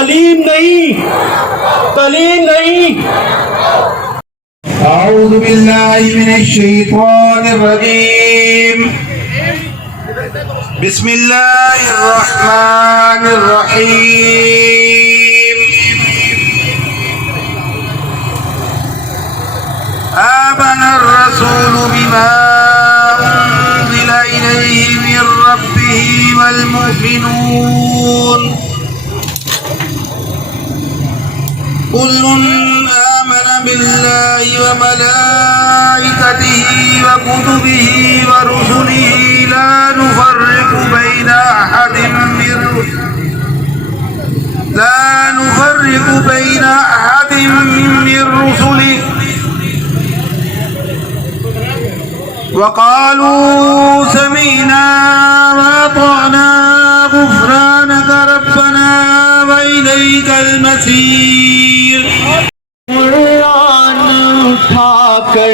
تعلیم نہیں، تعلیم نہیں۔ اعوذ باللہ من الشیطان الرجیم، بسم اللہ الرحمن الرحیم۔ آمن الرسول بما انزل الیہ من ربہ والمؤمنون كل آمن بالله وملائكته وكتبه ورسله لا نفرق بين أحد من رسله وقالوا سمعنا وأطعنا غفرانك ربنا وإليك المصير۔ قرآن اٹھا کر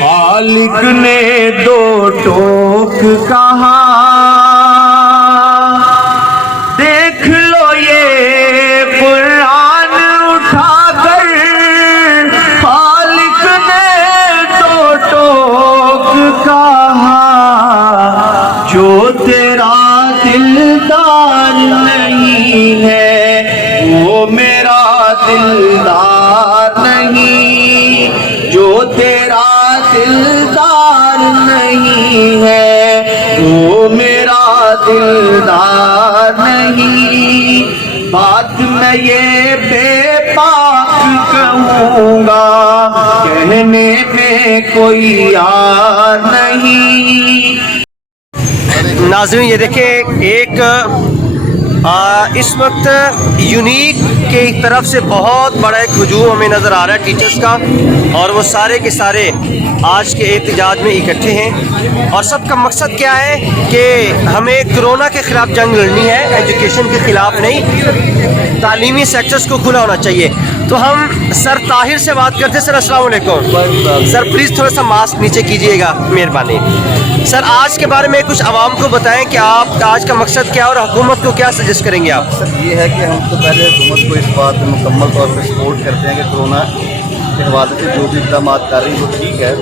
خالق نے دو ٹوک کہا، دیکھ لو یہ قرآن اٹھا کر خالق نے دو ٹوک کہا، جو تیرا دلدار نہیں ہے وہ میرا دلدار نہیں، جو تیرا دلدار نہیں ہے وہ میرا دلدار نہیں۔ بات میں یہ بے باک کہوں گا، کہنے میں کوئی یار نہیں۔ ناظرین یہ دیکھیں ایک اس وقت یونیک کے طرف سے بہت بڑا ایک ہجوم ہمیں نظر آ رہا ہے ٹیچرز کا، اور وہ سارے کے سارے آج کے احتجاج میں اکٹھے ہیں، اور سب کا مقصد کیا ہے کہ ہمیں کرونا کے خلاف جنگ لڑنی ہے، ایجوکیشن کے خلاف نہیں، تعلیمی سیکٹرز کو کھلا ہونا چاہیے۔ تو ہم سر طاہر سے بات کرتے ہیں۔ سر السلام علیکم۔ سر پلیز تھوڑا سا ماسک نیچے کیجیے گا، مہربانی۔ سر آج کے بارے میں کچھ عوام کو بتائیں کہ آپ آج کا مقصد کیا اور حکومت کو کیا سجیسٹ کریں گے آپ؟ مقصد یہ ہے کہ ہم تو پہلے حکومت کو اس بات میں مکمل طور پر سپورٹ کرتے ہیں کہ کورونا کے حوالے سے جو بھی اقدامات کر رہی ہیں وہ ٹھیک ہے،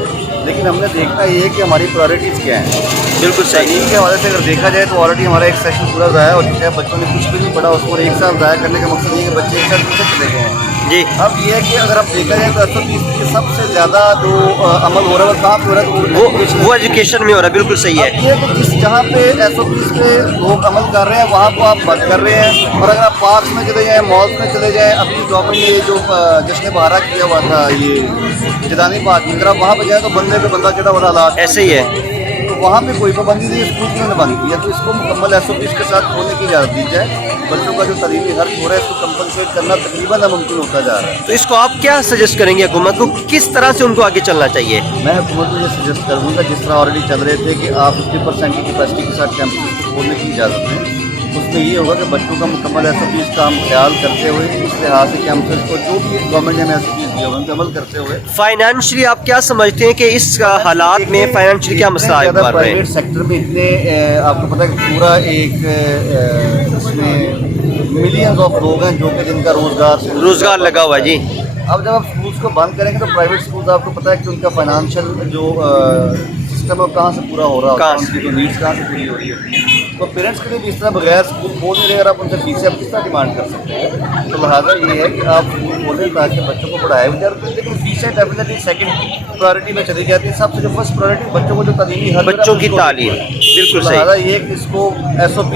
لیکن ہم نے دیکھنا یہ ہے کہ ہماری پرائرٹیز کیا ہیں۔ بالکل تعلیم کے حوالے سے اگر دیکھا جائے تو آلریڈی ہمارا ایک سیشن پورا ضائع ہو چکا ہے، بچوں نے کچھ بھی نہیں پڑھا، اس کو ایک سال ضائع کرنے کا مقصد یہ ہے کہ بچے ایک سال پیچھے چلے گئے ہیں۔ جی اب یہ ہے کہ اگر آپ دیکھا جائے تو 120 کے سب سے زیادہ جو عمل ہو رہا ہے وہ کہاں پہ ہو رہا ہے؟ وہ ایجوکیشن میں ہو رہا ہے، بالکل صحیح ہے۔ اب یہ تو جس جہاں پہ 120 پہ لوگ عمل کر رہے ہیں وہاں کو آپ بند کر رہے ہیں، اور اگر آپ پارکس میں چلے جائیں، مالس میں چلے جائیں، ابھی گورنمنٹ نے یہ جو جشن بہارا کیا ہوا تھا یہ جدانی پارک میں، اگر آپ وہاں پہ جائیں تو بندے پہ بندہ چڑھا ہوا حالات ایسے ہی ہے۔ تو وہاں پہ کوئی پابندی نہیں ہے، اسکول کی انہوں نے بند کیا، تو اس کو مکمل 120 کے ساتھ کھولنے کی اجازت دی جائے۔ بچوں کا جو تعلیمی خرچ ہو رہا ہے اس کو کمپنسیٹ کرنا تقریباً ناممکن ہوتا جا رہا ہے۔ تو اس کو آپ کیا سجیسٹ کریں گے حکومت کو، کس طرح سے ان کو آگے چلنا چاہیے؟ میں حکومت کو یہ سجیسٹ کروں گا جس طرح آلریڈی چل رہے تھے کہ آپ 50% کی کیپیسٹی کے ساتھ کیمپس کو کھولنے کی اجازت دیں، اس میں یہ ہوگا کہ بچوں کا مکمل 120 کا ہم خیال کرتے ہوئے اس لحاظ سے کیمپس کو جو بھی گورنمنٹ نے 120 دیا ان پہ عمل کرتے ہوئے۔ فائنینشلی آپ کیا سمجھتے ہیں کہ اس حالات میں فائنینشلی کیا مسئلہ آئے بار پرائیویٹ سیکٹر میں اتنے آپ کو پتہ ہے کہ پورا ایک اس میں ملینز آف لوگ ہیں جو کہ جن کا روزگار لگا ہوا ہے۔ جی اب جب آپ اسکولس کو بند کریں گے تو پرائیویٹ اسکولس آپ کو پتہ ہے کہ ان کا فائنانشیل جو سسٹم ہے کہاں سے پورا ہو رہا ہے، ان کی جو نیڈس کہاں سے پوری ہو رہی ہے، تو پیرنٹس کے لیے بھی اس طرح بغیر اسکول کھول نہیں رہے، اگر آپ ان سے فیسیں آپ کس طرح ڈیمانڈ کر سکتے ہیں؟ تو لہٰذا یہ ہے کہ آپ اسکول کھولیں تاکہ بچوں کو پڑھائے بھی جائے، لیکن فیسیں ڈیفینیٹلی سیکنڈ پرائرٹی میں چلی جاتی ہیں، سب سے جو فرسٹ پرائرٹی بچوں کو جو تعلیمی حق بچوں کی تعلیم، بالکل صحیح۔ لہٰذا یہ ہے کہ اس کو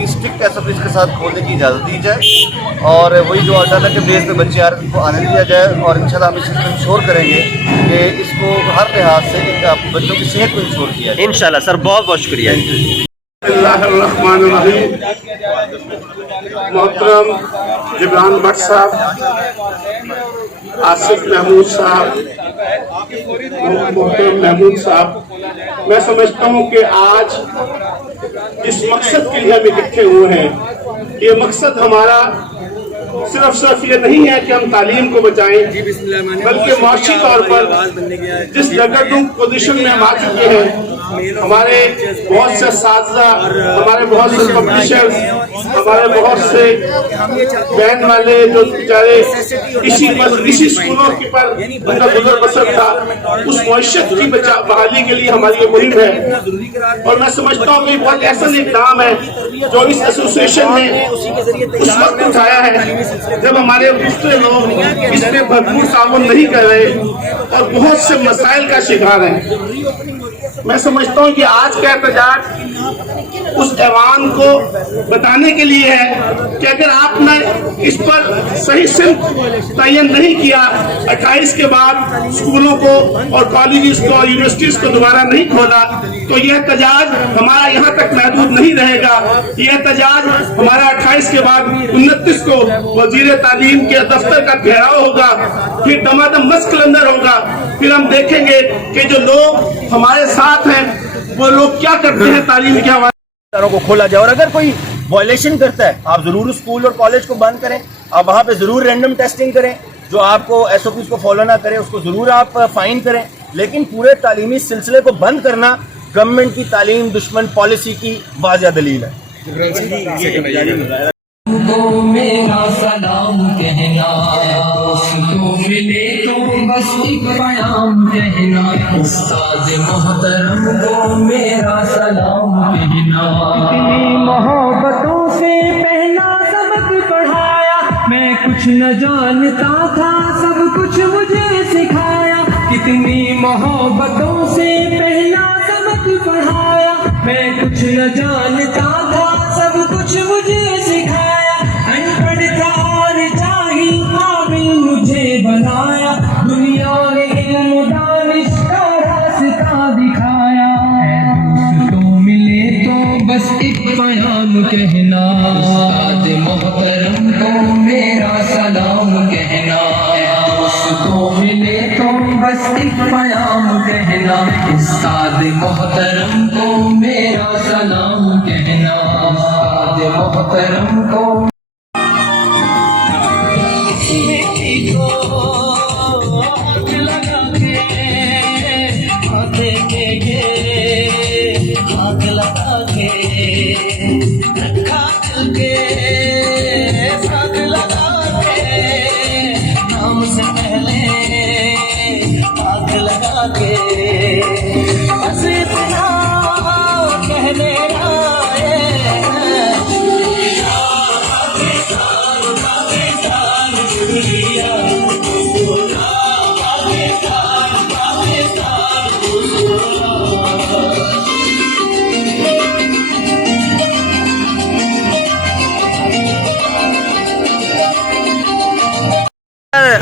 اسٹرکٹ SOPs کے ساتھ کھولنے کی اجازت دی جائے، اور وہی جو الٹرنیٹو بیس پہ بچے آ رہے ہیں ان کو آنے دیا جائے، اور انشاءاللہ ہم اس چیز کو انشور کریں گے کہ اس کو ہر لحاظ سے بچوں کی صحت کو انشور کیا جائے انشاءاللہ۔ سر بہت بہت شکریہ۔ اللہ الرحمن الرحیم۔ محترم جبران بٹ صاحب، آصف محمود صاحب، محترم محمود صاحب، میں سمجھتا ہوں کہ آج جس مقصد کے لیے ہم اکٹھے ہوئے ہیں یہ مقصد ہمارا सिर्फ ये नहीं है कि हम तालीम को बचाएं, बल्कि माशी तौर पर जिस डगरदुम पोजीशन में हम आ चुके हैं, हमारे बहुत से साथीदार, हमारे बहुत से पब्लिशर्स, हमारे बहुत से बैन वाले जो बेचारे इसी स्कूलों के पर उनका गुजर बसर था, उस मईशत की बहाली के लिए हमारी ये मुहिम है। और मैं समझता हूँ कि बहुत ऐसा इक़दाम है जो इस एसोसिएशन ने उस वक्त उठाया है जब हमारे दूसरे लोग इस पे भरपूर ताउन नहीं कर रहे और बहुत से मसाइल का शिकार हैं। मैं समझता हूँ कि आज का एहतजाज उस ऐवान को बताने के लिए है कि अगर आपने इस पर सही सिर्फ तयन नहीं किया, 28 के बाद स्कूलों को और कॉलेजेस को और यूनिवर्सिटीज को दोबारा नहीं खोला, तो यह एहतजाज हमारा यहाँ तक महदूद नहीं रहेगा। यह एहतजाज हमारा 28 के बाद 29 को वजीर तालीम के दफ्तर का घेराव होगा, फिर दमादम मस्क अंदर होगा, फिर हम देखेंगे कि जो लोग हमारे साथ हैं वो लोग क्या करते हैं तालीम के हवाले को खोला जाए। और अगर कोई वायलेशन करता है, आप ज़रूर स्कूल और कॉलेज को बंद करें, आप वहाँ पे ज़रूर रैंडम टेस्टिंग करें, जो आपको SOPs को फॉलो ना करे उसको ज़रूर आप फाइन करें, लेकिन पूरे तालीमी सिलसिले को बंद करना गवर्नमेंट की तालीम दुश्मन पॉलिसी की वाज़ह दलील है। को मेरा सलाम कहना, दोस्तों मिले तो बस एक प्याम कहना, उस्ताद मोहतरम को मेरा सलाम कहना। इतनी मोहब्बतों से पहला सबक पढ़ाया, मैं कुछ न जानता था सब कुछ मुझे सिखाया। कितनी मोहब्बतों से पहला सबक पढ़ाया, मैं कुछ न जानता था सब कुछ मुझे सिखाया। मुझे बनाया, दुनिया में दानिश का रास्ता दिखाया। दोस्तों मिले तो बस एक प्याम कहना, उस्ताद मोहतरम को मेरा सलाम कहना। दोस्तों मिले तो बस एक प्याम कहना, उस्ताद मोहतरम को मेरा सलाम कहना। उस्ताद मोहतरम को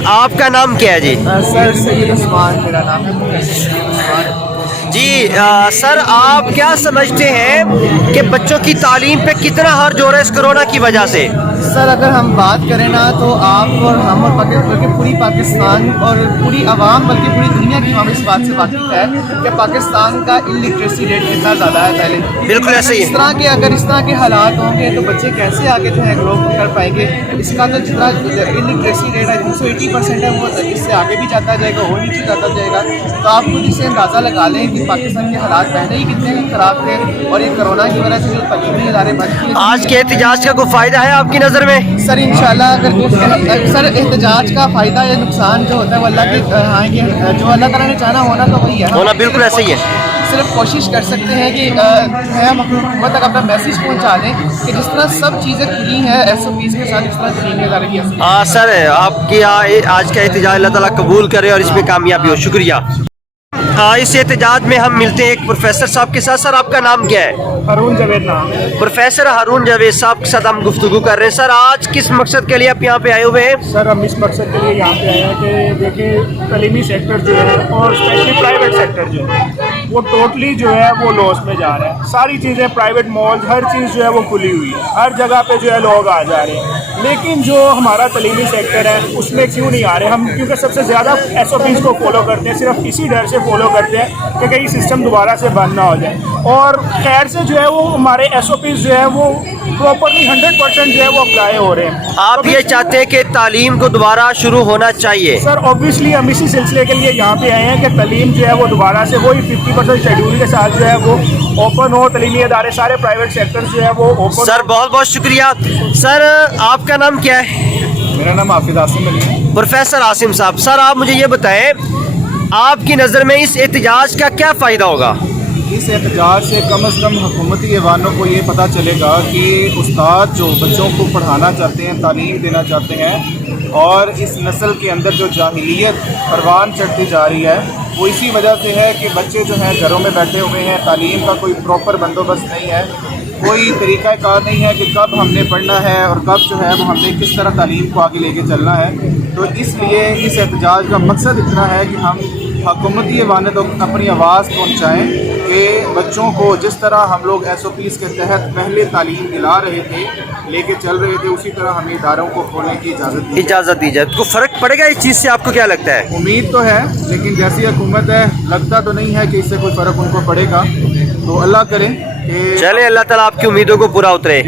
आपका नाम क्या है जी? सर सैयद उस्मान मेरा नाम है। जी सर, आप क्या समझते हैं कि बच्चों की तालीम पे कितना हर्ज हो रहा है इस कोरोना की वजह से? सर अगर हम बात करें ना तो आप और हम और बल्कि पूरी पाकिस्तान और पूरी आवाम बल्कि पूरी दुनिया की आवाम इस बात से वाकिफ है कि पाकिस्तान का इलिटरेसी रेट कितना ज़्यादा है पहले। बिल्कुल ऐसे ही। अगर इस तरह के हालात होंगे तो बच्चे कैसे आगे जो है ग्रो कर पाएंगे। इसका तो जितना इलिटरेसी रेट है 280% है, वो इससे आगे भी जाता जाएगा और नीचे जाता जाएगा। तो आप खुद इससे अंदाज़ा लगा लें कि पाकिस्तान के हालात पहले ही कितने ख़राब थे और ये कोरोना की वजह से जो तलीमी इदारे बंद किए। आज के एहतजाज का कोई फ़ायदा है आपकी नज़र में? सर इंशाल्लाह अगर सर एहतजाज का फ़ायदा या नुकसान जो होता है वो अल्लाह के जो अल्लाह ताला ने चाहा होना तो वही है होना, बिल्कुल ऐसे ही है। सिर्फ कोशिश कर सकते हैं कि हम हुकूमत तक अपना मैसेज पहुंचा दें कि जिस तरह सब चीज़ें खुली हैं SOPs के साथ, इस तरह तलीमी इदारे की। हाँ सर, आपकी आज का एहतजाज अल्लाह ताला कबूल करे और इसमें कामयाबी हो। शुक्रिया। इस एहतजाज में हम मिलते हैं एक प्रोफेसर साहब के साथ। सर आपका नाम क्या है? हारून जावेद नाम है। प्रोफेसर हारून जावेद साहब के साथ हम गुफ्तगू कर रहे हैं। सर आज किस मकसद के लिए आप यहाँ पे आए हुए हैं? सर हम इस मकसद के लिए यहाँ पे आए हैं कि देखिए तलीमी सेक्टर जो है और स्पेशली प्राइवेट सेक्टर जो है वो टोटली जो है वो लॉस में जा रहा है। सारी चीज़ें प्राइवेट मॉल्स हर चीज़ जो है वो खुली हुई है, हर जगह पे जो है लोग आ जा रहे हैं, लेकिन जो हमारा तलीमी सेक्टर है उसमें क्यों नहीं आ रहे हम? क्योंकि सबसे ज़्यादा SOPs को फॉलो करते हैं, सिर्फ इसी डर से फॉलो करते हैं कि कहीं सिस्टम दोबारा से बंद ना हो जाए। और खैर से जो है वो हमारे SOPs जो है वो प्रॉपरली 100% जो है वो अप्लाई हो रहे हैं। आप ये चाहते हैं कि तालीम को दोबारा शुरू होना चाहिए? सर ऑब्वियसली हम इसी सिलसिले के लिए यहाँ पे आए हैं कि तालीम जो है वो दोबारा से वही 50% शेड्यूल के साथ जो है वो ओपन हो, तालीमी अदारे सारे प्राइवेट सेक्टर जो है वो ओपन। सर बहुत बहुत शुक्रिया। सर आपका नाम क्या है? मेरा नाम हाफिज आसिम अली है। प्रोफेसर आसिम साहब, सर आप मुझे ये बताएं, आपकी नज़र में इस एहतजाज का क्या फ़ायदा होगा? इस एहतजाज से कम हुकूमती ऐवानों को ये पता चलेगा कि उस्ताद जो बच्चों को पढ़ाना चाहते हैं, तालीम देना चाहते हैं, और इस नस्ल के अंदर जो जाहिलियत परवान चढ़ती जा रही है वो इसी वजह से है कि बच्चे जो हैं घरों में बैठे हुए हैं, तालीम का कोई प्रॉपर बंदोबस्त नहीं है, कोई तरीक़ाकार नहीं है कि कब हमने पढ़ना है और कब जो है वो हमने किस तरह तालीम को आगे लेके चलना है। तो इसलिए इस एहतजाज का मकसद इतना है कि हम हुकूमती ऐवान तक अपनी आवाज़ पहुँचाएँ कि बच्चों को जिस तरह हम लोग SOPs के तहत पहले तालीम दिला रहे थे, लेके चल रहे थे, उसी तरह हमें इदारों को खोलने की इजाज़त दी जाए। तो फ़र्क पड़ेगा इस चीज़ से, आपको क्या लगता है? उम्मीद तो है, लेकिन जैसी हुकूमत है लगता तो नहीं है कि इससे कोई फ़र्क उनको पड़ेगा। तो अल्लाह करे कि चले अल्लाह ताला आपकी उम्मीदों को पूरा उतरे।